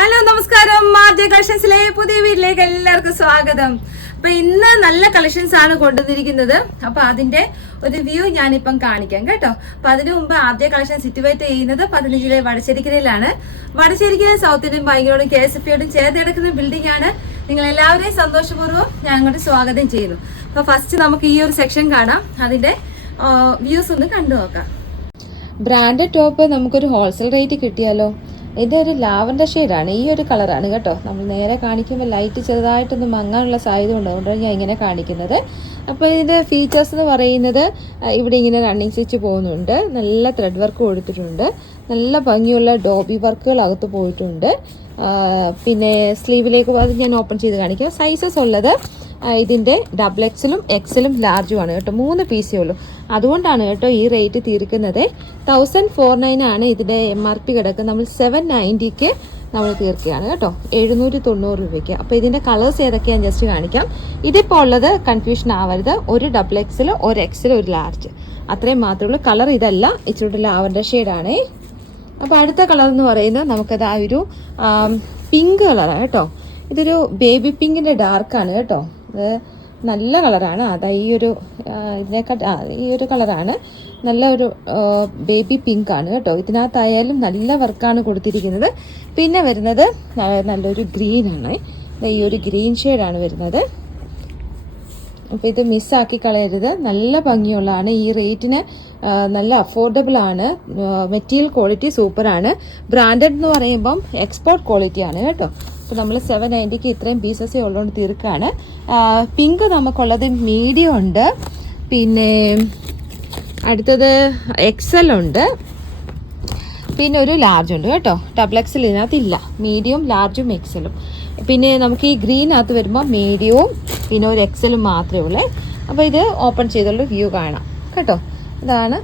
Hello നമസ്കാരം, മാർജെ കളക്ഷൻസിലെ പുതിയ വീട്ടിലേക്ക് എല്ലാവർക്കും സ്വാഗതം. അപ്പൊ ഇന്ന് നല്ല കളക്ഷൻസ് ആണ് കൊണ്ടുവന്നിരിക്കുന്നത്. അപ്പൊ അതിന്റെ ഒരു വ്യൂ ഞാനിപ്പം കാണിക്കാം കേട്ടോ. അപ്പൊ അതിനു മുമ്പ് ആദ്യ കളക്ഷൻ സിറ്റുവേറ്റ് ചെയ്യുന്നത് 15 വടശ്ശേരിക്കരയിലാണ്. വടശ്ശേരിക്കര സൗത്ത് ഇന്ത്യൻ ബാങ്കിനോടും KSFയോടും ചേർന്ന് കിടക്കുന്ന ബിൽഡിംഗ് ആണ്. നിങ്ങൾ എല്ലാവരെയും സന്തോഷപൂർവ്വം ഞാൻ അങ്ങോട്ട് സ്വാഗതം ചെയ്യുന്നു. അപ്പൊ ഫസ്റ്റ് നമുക്ക് ഈ ഒരു സെക്ഷൻ കാണാം. അതിന്റെ വ്യൂസ് ഒന്ന് കണ്ടു നോക്കാം. ബ്രാൻഡഡ് ടോപ്പ് നമുക്കൊരു ഹോൾസെയിൽ റേറ്റ് കിട്ടിയാലോ. ഇതൊരു ലാവൻഡർ ഷെയ്ഡാണ്, ഈ ഒരു കളറാണ് കേട്ടോ. നമ്മൾ നേരെ കാണിക്കുമ്പോൾ ലൈറ്റ് ചെറുതായിട്ടൊന്ന് മങ്ങാനുള്ള സാധ്യത ഉണ്ട്, അതുകൊണ്ടാണ് ഞാൻ ഇങ്ങനെ കാണിക്കുന്നത്. അപ്പോൾ ഇതിൻ്റെ ഫീച്ചേഴ്സ് എന്ന് പറയുന്നത് ഇവിടെ ഇങ്ങനെ റണ്ണിങ് സ്റ്റിച്ച് പോകുന്നുണ്ട്, നല്ല ത്രെഡ് വർക്ക് കൊടുത്തിട്ടുണ്ട്, നല്ല ഭംഗിയുള്ള ഡോബി വർക്കുകൾ അകത്ത് പോയിട്ടുണ്ട്. പിന്നെ സ്ലീവിലേക്ക് അത് ഞാൻ ഓപ്പൺ ചെയ്ത് കാണിക്കാം. സൈസസ് ഉള്ളത് ഇതിൻ്റെ XXL, XL ലാർജും ആണ് കേട്ടോ. 3 പീസേ ഉള്ളൂ, അതുകൊണ്ടാണ് കേട്ടോ ഈ റേറ്റ് തീർക്കുന്നത്. 1049 ആണ് ഇതിൻ്റെ MRP കിടക്കുന്നത്. നമ്മൾ 790 നമ്മൾ തീർക്കുകയാണ് കേട്ടോ, 790 രൂപയ്ക്ക്. അപ്പോൾ ഇതിൻ്റെ കളേഴ്സ് ഏതൊക്കെയാണ് ജസ്റ്റ് കാണിക്കാം. ഇതിപ്പോൾ ഉള്ളത് കൺഫ്യൂഷൻ ആവരുത്, ഒരു XXL, ഒരു XL, ഒരു ലാർജ്, അത്രയും മാത്രമേ ഉള്ളൂ. കളർ ഇതല്ല, ഇച്ചിരി ലാവൻഡർ ഷെയ്ഡാണേ. അപ്പോൾ അടുത്ത കളർ എന്ന് പറയുന്നത് നമുക്കത് ആ ഒരു പിങ്ക് കളറാണ് കേട്ടോ. ഇതൊരു ബേബി പിങ്കിൻ്റെ ഡാർക്കാണ് കേട്ടോ. ഇത് നല്ല കളറാണ്. അതാ ഈ ഒരു ഈ ഒരു കളറാണ്, നല്ല ഒരു ബേബി പിങ്ക് ആണ് കേട്ടോ. ഇതിനകത്തായാലും നല്ല വർക്കാണ് കൊടുത്തിരിക്കുന്നത്. പിന്നെ വരുന്നത് നല്ലൊരു ഗ്രീനാണ്, ഈ ഒരു ഗ്രീൻ ഷെയ്ഡാണ് വരുന്നത്. അപ്പോൾ ഇത് മിസ്സാക്കി കളയരുത്, നല്ല ഭംഗിയുള്ളതാണ്. ഈ റേറ്റിന് നല്ല അഫോർഡബിൾ ആണ്. മെറ്റീരിയൽ ക്വാളിറ്റി സൂപ്പറാണ്. ബ്രാൻഡഡ് എന്ന് പറയുമ്പം എക്സ്പോർട്ട് ക്വാളിറ്റിയാണ് കേട്ടോ. അപ്പോൾ നമ്മൾ 790 ഇത്രയും പീസസേ ഉള്ളതുകൊണ്ട് തീർക്കുകയാണ്. പിങ്ക് നമുക്കുള്ളത് മീഡിയം ഉണ്ട്, പിന്നെ അടുത്തത് XL ഉണ്ട്, പിന്നെ ഒരു ലാർജ് ഉണ്ട് കേട്ടോ. XXL ഇതിനകത്തില്ല, മീഡിയം, ലാർജും XLും. പിന്നെ നമുക്ക് ഈ ഗ്രീനകത്ത് വരുമ്പോൾ മീഡിയവും പിന്നെ ഒരു XL മാത്രമേ ഉള്ളൂ. അപ്പോൾ ഇത് ഓപ്പൺ ചെയ്തുള്ള വ്യൂ കാണാം കേട്ടോ. ഇതാണ്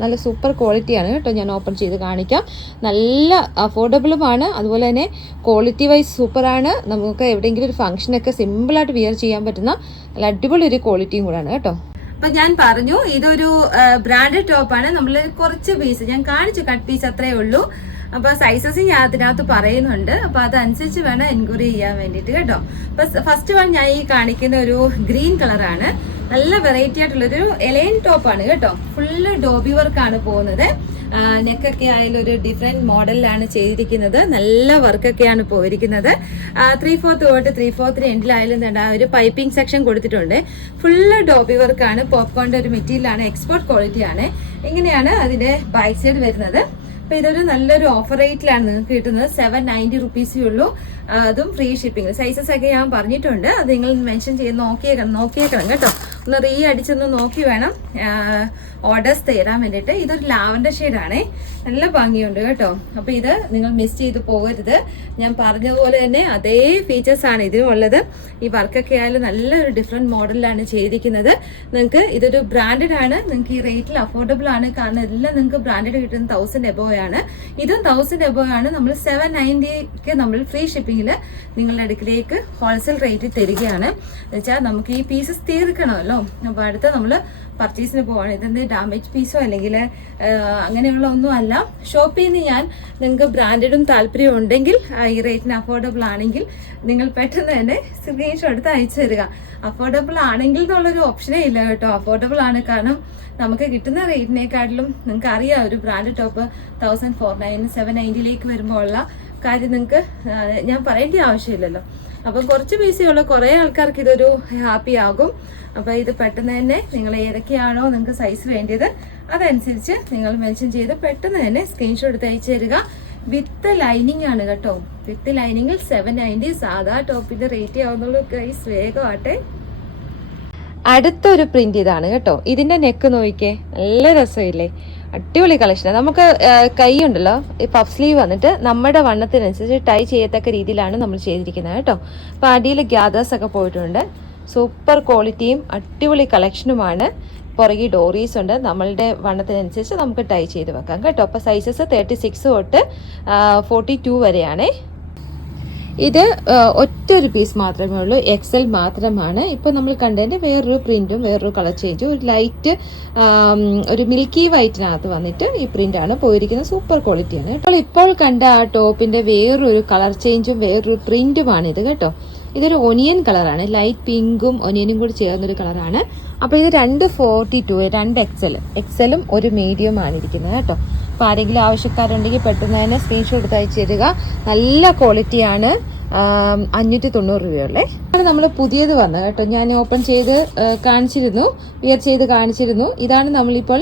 നല്ല സൂപ്പർ ക്വാളിറ്റിയാണ് കേട്ടോ. ഞാൻ ഓപ്പൺ ചെയ്ത് കാണിക്കാം. നല്ല അഫോർഡബിളുമാണ്, അതുപോലെ തന്നെ ക്വാളിറ്റി വൈസ് സൂപ്പറാണ്. നമുക്ക് എവിടെയെങ്കിലും ഒരു ഫംഗ്ഷനൊക്കെ സിമ്പിളായിട്ട് വിയർ ചെയ്യാൻ പറ്റുന്ന നല്ല അടിപൊളി ഒരു ക്വാളിറ്റിയും കൂടാണ് കേട്ടോ. അപ്പൊ ഞാൻ പറഞ്ഞു ഇതൊരു ബ്രാൻഡഡ് ടോപ്പാണ്. നമ്മൾ കുറച്ച് പീസ് ഞാൻ കാണിച്ചു, കട്ട് പീസ് അത്രേ ഉള്ളൂ. അപ്പൊ സൈസസ് ഞാൻ അതിനകത്ത് പറയുന്നുണ്ട്. അപ്പൊ അതനുസരിച്ച് വേണം എൻക്വയറി ചെയ്യാൻ വേണ്ടിയിട്ട് കേട്ടോ. അപ്പൊ ഫസ്റ്റ് വൺ ഞാൻ ഈ കാണിക്കുന്ന ഒരു ഗ്രീൻ കളറാണ്. നല്ല വെറൈറ്റി ആയിട്ടുള്ളൊരു എലൈൻ ടോപ്പാണ് കേട്ടോ. ഫുള്ള് ഡോബി വർക്കാണ് പോകുന്നത്. നെക്കൊക്കെ ആയാലും ഒരു ഡിഫറെന്റ് മോഡലിലാണ് ചെയ്തിരിക്കുന്നത്. നല്ല വർക്കൊക്കെയാണ് പോയിരിക്കുന്നത്. 3/4 തൊട്ട് 3/4 എൻഡിലായാലും ഒരു പൈപ്പിംഗ് സെക്ഷൻ കൊടുത്തിട്ടുണ്ട്. ഫുള്ള് ഡോബി വർക്കാണ്, പോപ്കോണിന്റെ ഒരു മെറ്റീരിയലാണ്, എക്സ്പോർട്ട് ക്വാളിറ്റിയാണ്. ഇങ്ങനെയാണ് അതിന്റെ ബാക്ക് സൈഡ് വരുന്നത്. അപ്പൊ ഇതൊരു നല്ലൊരു ഓഫർ റേറ്റിലാണ് നിങ്ങൾക്ക് കിട്ടുന്നത്. 790 റുപ്പീസേ ഉള്ളൂ, അതും ഫ്രീ ഷിപ്പിംഗ്. സൈസസ് ഒക്കെ ഞാൻ പറഞ്ഞിട്ടുണ്ട്, അത് നിങ്ങൾ മെൻഷൻ ചെയ്ത് നോക്കിയേക്കണം കേട്ടോ. ഒന്ന് അടിച്ചൊന്ന് നോക്കി വേണം ഓർഡേഴ്സ് തരാൻ വേണ്ടിയിട്ട്. ഇതൊരു ലാവൻഡർ ഷെയ്ഡാണേ, നല്ല ഭംഗിയുണ്ട് കേട്ടോ. അപ്പൊ ഇത് നിങ്ങൾ മിസ് ചെയ്ത് പോകരുത്. ഞാൻ പറഞ്ഞതുപോലെ തന്നെ അതേ ഫീച്ചേഴ്സ് ആണ് ഇതിനും ഉള്ളത്. ഈ വർക്കൊക്കെ ആയാലും നല്ലൊരു ഡിഫറെന്റ് മോഡലിലാണ് ചെയ്തിരിക്കുന്നത്. നിങ്ങൾക്ക് ഇതൊരു ബ്രാൻഡഡ് ആണ്, നിങ്ങൾക്ക് ഈ റേറ്റിൽ അഫോർഡബിൾ ആണ്. കാരണം എല്ലാം നിങ്ങൾക്ക് ബ്രാൻഡഡ് കിട്ടുന്നത് 1000 എബോവ് ആണ്. ഇതും 1000 എബോവ് ആണ്. നമ്മൾ 790 നമ്മൾ ഫ്രീ ഷിപ്പിംഗിൽ നിങ്ങളുടെ അടുക്കിലേക്ക് ഹോൾസെയിൽ റേറ്റിൽ തരികയാണ്. എന്നുവെച്ചാൽ നമുക്ക് ഈ പീസസ് തീർക്കണമല്ലോ. അപ്പോൾ അടുത്ത നമ്മൾ പർച്ചേസിന് പോവാണ്. ഇതെന്ത് ഡാമേജ് പീസോ അല്ലെങ്കിൽ അങ്ങനെയുള്ള ഒന്നും അല്ല. ഷോപ്പിൽ നിന്ന് ഞാൻ നിങ്ങൾക്ക് ബ്രാൻഡഡും താല്പര്യം ഉണ്ടെങ്കിൽ, ഈ റേറ്റിന് അഫോർഡബിൾ ആണെങ്കിൽ നിങ്ങൾ പെട്ടെന്ന് തന്നെ സ്ക്രീൻഷോട്ട് എടുത്ത് അയച്ചു തരിക. അഫോർഡബിൾ ആണെങ്കിൽ എന്നുള്ളൊരു ഓപ്ഷനേ ഇല്ല കേട്ടോ. അഫോർഡബിൾ ആണ്, കാരണം നമുക്ക് കിട്ടുന്ന റേറ്റിനെക്കാട്ടിലും നിങ്ങൾക്ക് അറിയാം, ഒരു ബ്രാൻഡ് ടോപ്പ് 1490 790 വരുമ്പോൾ ഉള്ള കാര്യം നിങ്ങൾക്ക് ഞാൻ പറയേണ്ട ആവശ്യമില്ലല്ലോ. അപ്പം കുറച്ച് പൈസയേ ഉള്ളൂ, കുറേ ആൾക്കാർക്ക് ഇതൊരു ഹാപ്പി ആകും. അപ്പോൾ ഇത് പെട്ടെന്ന് തന്നെ നിങ്ങൾ ഏതൊക്കെയാണോ നിങ്ങൾക്ക് സൈസ് വേണ്ടിയത് അതനുസരിച്ച് നിങ്ങൾ മെൻഷൻ ചെയ്ത് പെട്ടെന്ന് തന്നെ സ്ക്രീൻഷോട്ട് എടുത്ത് അയച്ചു തരിക. വിത്ത് ലൈനിങ് ആണ് കേട്ടോ. വിത്ത് ലൈനിങ്ങിൽ 790. സാധാ ടോപ്പിന്റെ റേറ്റ് ആവുന്നുള്ളൂ ഗൈസ്, വേഗമാട്ടെ. അടുത്തൊരു പ്രിന്റ് ഇതാണ് കേട്ടോ. ഇതിന്റെ നെക്ക് നോക്കിക്കേ, നല്ല രസമില്ലേ, അടിപൊളി കളക്ഷനാണ്. നമുക്ക് കൈ ഉണ്ടല്ലോ, ഈ പഫ് സ്ലീവ് വന്നിട്ട് നമ്മുടെ വണ്ണത്തിനനുസരിച്ച് ടൈ ചെയ്യത്തക്ക രീതിയിലാണ് നമ്മൾ ചെയ്തിരിക്കുന്നത് കേട്ടോ. അപ്പോൾ അടിയിൽ ഗ്യാദേഴ്സ് ഒക്കെ പോയിട്ടുണ്ട്. സൂപ്പർ ക്വാളിറ്റിയും അടിപൊളി കളക്ഷനുമാണ്. പുറകെ ഡോറീസ് ഉണ്ട്, നമ്മളുടെ വണ്ണത്തിനനുസരിച്ച് നമുക്ക് ടൈ ചെയ്ത് വെക്കാം കേട്ടോ. അപ്പോൾ സൈസസ് 36 തൊട്ട് 42 വരെയാണേ. ഇത് ഒറ്റൊരു പീസ് മാത്രമേ ഉള്ളൂ, XL മാത്രമാണ്. ഇപ്പോൾ നമ്മൾ കണ്ടതിൻ്റെ വേറൊരു പ്രിൻറ്റും വേറൊരു കളർ ചേഞ്ചും, ഒരു ലൈറ്റ് ഒരു മിൽക്കി വൈറ്റിനകത്ത് വന്നിട്ട് ഈ പ്രിൻ്റാണ് പോയിരിക്കുന്നത്. സൂപ്പർ ക്വാളിറ്റിയാണ്. ഇപ്പോൾ കണ്ട ആ ടോപ്പിൻ്റെ വേറൊരു കളർ ചേഞ്ചും വേറൊരു പ്രിൻറ്റുമാണ് ഇത് കേട്ടോ. ഇതൊരു ഒനിയൻ കളറാണ്, ലൈറ്റ് പിങ്കും ഒനിയനും കൂടി ചേർന്നൊരു കളറാണ്. അപ്പോൾ ഇത് 242, 2 XL ഒരു മീഡിയമാണ് ഇരിക്കുന്നത് കേട്ടോ. അപ്പോൾ ആരെങ്കിലും ആവശ്യക്കാരുണ്ടെങ്കിൽ പെട്ടെന്ന് തന്നെ സ്ക്രീൻഷോട്ട് എടുത്ത് അയച്ചു തരിക. നല്ല ക്വാളിറ്റിയാണ്. 590 രൂപയുള്ളേ. ഇതാണ് നമ്മൾ പുതിയത് വന്നത് കേട്ടോ. ഞാൻ ഓപ്പൺ ചെയ്ത് കാണിച്ചിരുന്നു, വിയർ ചെയ്ത് കാണിച്ചിരുന്നു. ഇതാണ് നമ്മളിപ്പോൾ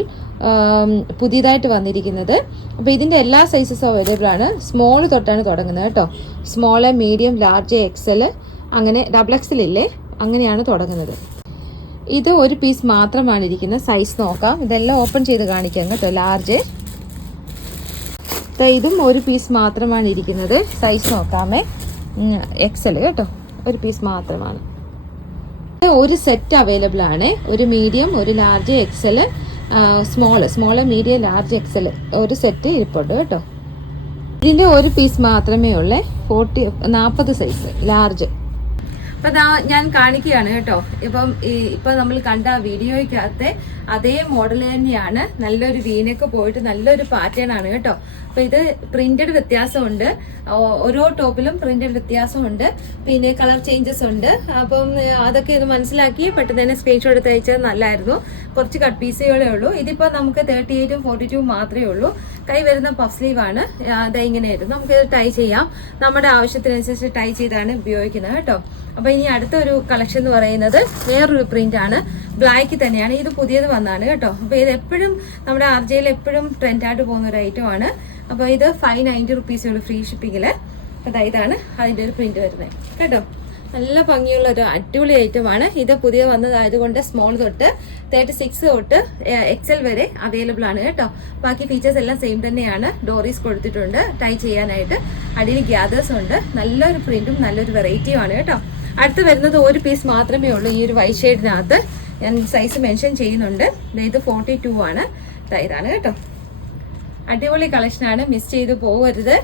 പുതിയതായിട്ട് വന്നിരിക്കുന്നത്. അപ്പോൾ ഇതിൻ്റെ എല്ലാ സൈസസും അവൈലബിൾ ആണ്. സ്മോൾ തൊട്ടാണ് തുടങ്ങുന്നത് കേട്ടോ. സ്മോള്, മീഡിയം, ലാർജ്, XL അങ്ങനെ XXL ഇല്ലേ, അങ്ങനെയാണ് തുടങ്ങുന്നത്. ഇത് ഒരു പീസ് മാത്രമാണ് ഇരിക്കുന്നത്. സൈസ് നോക്കാം, ഇതെല്ലാം ഓപ്പൺ ചെയ്ത് കാണിക്കാം കേട്ടോ. ലാർജ്, ഇതും ഒരു പീസ് മാത്രമാണ് ഇരിക്കുന്നത്. സൈസ് നോക്കാമേ, XL കേട്ടോ, ഒരു പീസ് മാത്രമാണ്. ഒരു സെറ്റ് അവൈലബിൾ ആണ്. ഒരു മീഡിയം, ഒരു large, XL, small, medium, large, XL ഒരു സെറ്റ് ഇരിപ്പുണ്ട് കേട്ടോ. ഇതിൻ്റെ ഒരു പീസ് മാത്രമേ ഉള്ളേ. 40 സൈസ് ലാർജ്. അപ്പം ഞാൻ കാണിക്കുകയാണ് കേട്ടോ. ഇപ്പം നമ്മൾ കണ്ട വീഡിയോയ്ക്കകത്തെ അതേ മോഡൽ തന്നെയാണ്. നല്ലൊരു വീനൊക്കെ പോയിട്ട് നല്ലൊരു പാറ്റേൺ ആണ് കേട്ടോ. അപ്പം ഇത് പ്രിന്റഡ് വ്യത്യാസമുണ്ട്, ഓരോ ടോപ്പിലും പ്രിന്റഡ് വ്യത്യാസമുണ്ട്, പിന്നെ കളർ ചേഞ്ചസ് ഉണ്ട്. അപ്പം അതൊക്കെ ഇത് മനസ്സിലാക്കി പെട്ടെന്ന് തന്നെ സ്ക്രീൻഷോട്ട് എടുത്ത് അയച്ചത് നല്ലതായിരുന്നു. കുറച്ച് കട്ട് പീസുകളേ ഉള്ളൂ. ഇതിപ്പോൾ നമുക്ക് 38ഉം 42ഉം മാത്രമേ ഉള്ളൂ. കൈ വരുന്ന പഫ് സ്ലീവ് ആണ്. ഇങ്ങനെയായിരുന്നു. നമുക്കിത് ടൈ ചെയ്യാം. നമ്മുടെ ആവശ്യത്തിനനുസരിച്ച് ടൈ ചെയ്താണ് ഉപയോഗിക്കുന്നത് കേട്ടോ. അപ്പൊ ഇനി അടുത്തൊരു കളക്ഷൻ എന്ന് പറയുന്നത് വേറൊരു പ്രിന്റ് ആണ്. ബ്ലാക്ക് തന്നെയാണ്. ഇത് പുതിയത് വന്നാണ് കേട്ടോ. അപ്പൊ ഇത് എപ്പോഴും നമ്മുടെ RJയിൽ എപ്പോഴും ട്രെൻഡായിട്ട് പോകുന്ന ഒരു ഐറ്റം ആണ്. അപ്പൊ ഇത് 590 റുപ്പീസേ ഉള്ളൂ ഫ്രീ ഷിപ്പിങ്ങില്. അപ്പൊ ഇതാണ് അതിന്റെ ഒരു പ്രിന്റ് വരുന്നത് കേട്ടോ. നല്ല ഭംഗിയുള്ള ഒരു അടിപൊളി ഐറ്റം ആണ്. ഇത് പുതിയ വന്നതായതുകൊണ്ട് സ്മോൾ തൊട്ട് 36 തൊട്ട് XL വരെ അവൈലബിൾ ആണ് കേട്ടോ. ബാക്കി ഫീച്ചേഴ്സ് എല്ലാം സെയിം തന്നെയാണ്. ഡോറീസ് കൊടുത്തിട്ടുണ്ട് ടൈ ചെയ്യാനായിട്ട്. അടിയിൽ ഗ്യാദേഴ്സ് ഉണ്ട്. നല്ലൊരു പ്രിന്റും നല്ലൊരു വെറൈറ്റിയും ആണ് കേട്ടോ. അടുത്ത് വരുന്നത് ഒരു പീസ് മാത്രമേ ഉള്ളൂ. ഈ ഒരു വൈറ്റ് ഷെയ്ഡിനകത്ത് ഞാൻ സൈസ് മെൻഷൻ ചെയ്യുന്നുണ്ട്. ഇത് 42 ആണ്. ഇതാണ് കേട്ടോ. അടിപൊളി കളക്ഷനാണ്, മിസ് ചെയ്ത് പോകരുത്.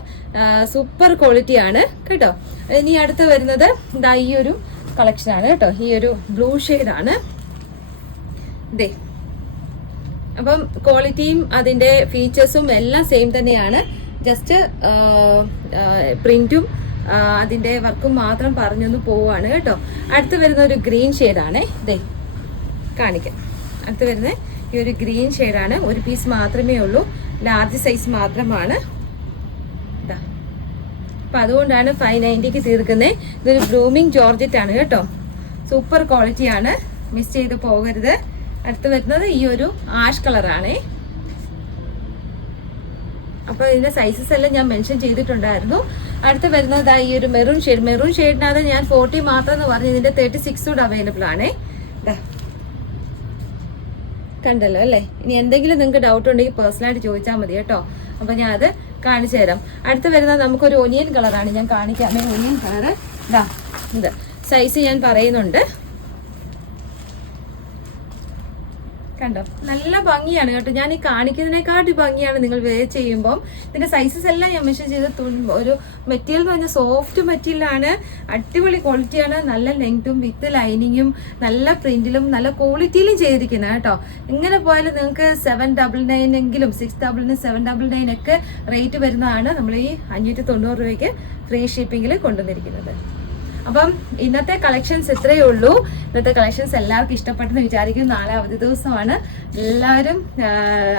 സൂപ്പർ ക്വാളിറ്റി ആണ് കേട്ടോ. ഇനി അടുത്ത് വരുന്നത് ഈ ഒരു കളക്ഷനാണ് കേട്ടോ. ഈ ഒരു ബ്ലൂ ഷെയ്ഡാണ്. ഇതേ, അപ്പം ക്വാളിറ്റിയും അതിൻ്റെ ഫീച്ചേഴ്സും എല്ലാം സെയിം തന്നെയാണ്. ജസ്റ്റ് പ്രിന്റും അതിൻ്റെ വർക്കും മാത്രം പറഞ്ഞൊന്ന് പോവുകയാണ് കേട്ടോ. അടുത്ത് വരുന്ന ഒരു ഗ്രീൻ ഷെയ്ഡാണ്. ഇതേ കാണിക്കാം. അടുത്ത് വരുന്നത് ഈ ഒരു ഗ്രീൻ ഷെയ്ഡാണ്. ഒരു പീസ് മാത്രമേ ഉള്ളൂ. ലാർജ് സൈസ് മാത്രമാണ്. ഇതാ, അപ്പം അതുകൊണ്ടാണ് 590ക്ക് തീർക്കുന്നത്. ഇതൊരു ബ്ലൂമിങ് ജോർജറ്റ് ആണ് കേട്ടോ. സൂപ്പർ ക്വാളിറ്റിയാണ്, മിസ് ചെയ്ത് പോകരുത്. അടുത്ത് വരുന്നത് ഈ ഒരു ആഷ് കളറാണേ. അപ്പോൾ ഇതിന്റെ സൈസസ് എല്ലാം ഞാൻ മെൻഷൻ ചെയ്തിട്ടുണ്ടായിരുന്നു. അടുത്ത് വരുന്നത് ഈ ഒരു മെറൂൺ ഷെയ്ഡിനകത്ത് ഞാൻ 40 മാത്രം എന്ന് പറഞ്ഞു. ഇതിന്റെ 36 കൂടെ അവൈലബിൾ ആണേ. കണ്ടല്ലോ അല്ലേ. ഇനി എന്തെങ്കിലും നിങ്ങൾക്ക് ഡൗട്ട് ഉണ്ടെങ്കിൽ പേഴ്സണലായിട്ട് ചോദിച്ചാൽ മതി കേട്ടോ. അപ്പൊ ഞാൻ അത് കാണിച്ചു തരാം. അടുത്ത് വരുന്നത് നമുക്കൊരു ഒനിയൻ കളറാണ്. ഞാൻ കാണിക്കാമേ. ഒനിയൻ കളറ് ഇത് സൈസ് ഞാൻ പറയുന്നുണ്ട്. കണ്ടോ, നല്ല ഭംഗിയാണ് കേട്ടോ. ഞാൻ ഈ കാണിക്കുന്നതിനെക്കാട്ടി ഭംഗിയാണ് നിങ്ങൾ വെയർ ചെയ്യുമ്പോൾ. ഇതിന്റെ സൈസസ് എല്ലാം ഞാൻ മെൻഷൻ ചെയ്ത് ഒരു മെറ്റീരിയൽ എന്ന് പറഞ്ഞാൽ സോഫ്റ്റ് മെറ്റീരിയലാണ്. അടിപൊളി ക്വാളിറ്റിയാണ്. നല്ല ലെങ്ത്തും വിത്ത് ലൈനിങ്ങും നല്ല പ്രിന്റിലും നല്ല ക്വാളിറ്റിയിലും ചെയ്തിരിക്കുന്നത് കേട്ടോ. ഇങ്ങനെ പോയാലും നിങ്ങൾക്ക് 799 എങ്കിലും 699, 799 ഒക്കെ റേറ്റ് വരുന്നതാണ് നമ്മൾ ഈ 590 രൂപയ്ക്ക് ഫ്രീ ഷിപ്പിങ്ങിൽ കൊണ്ടുവന്നിരിക്കുന്നത്. അപ്പം ഇന്നത്തെ കളക്ഷൻസ് ഇത്രയേ ഉള്ളൂ. ഇന്നത്തെ കളക്ഷൻസ് എല്ലാവർക്കും ഇഷ്ടപ്പെട്ടെന്ന് വിചാരിക്കുന്നു. നാളെ അവധി ദിവസമാണ്. എല്ലാവരും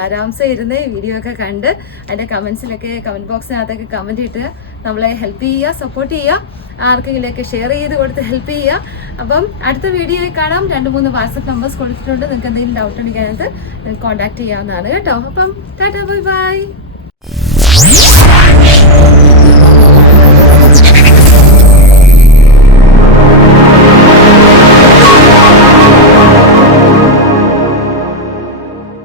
ആരാംസെ ഇരുന്ന് വീഡിയോ ഒക്കെ കണ്ട് അതിൻ്റെ കമൻസിലൊക്കെ കമൻറ്റ് ബോക്സിനകത്തൊക്കെ കമൻറ്റ് ഇട്ട് നമ്മളെ ഹെൽപ്പ് ചെയ്യുക, സപ്പോർട്ട് ചെയ്യുക. ആർക്കെങ്കിലുമൊക്കെ ഷെയർ ചെയ്ത് കൊടുത്ത് ഹെൽപ്പ് ചെയ്യുക. അപ്പം അടുത്ത വീഡിയോയിൽ കാണാം. 2-3 വാട്സപ്പ് നമ്പേഴ്സ് കൊടുത്തിട്ടുണ്ട്. നിങ്ങൾക്ക് എന്തെങ്കിലും ഡൗട്ട് ഉണ്ടെങ്കിൽ അതിനകത്ത് കോൺടാക്ട് ചെയ്യാവുന്നതാണ് കേട്ടോ. അപ്പം ടാറ്റാ, ബൈ ബൈ.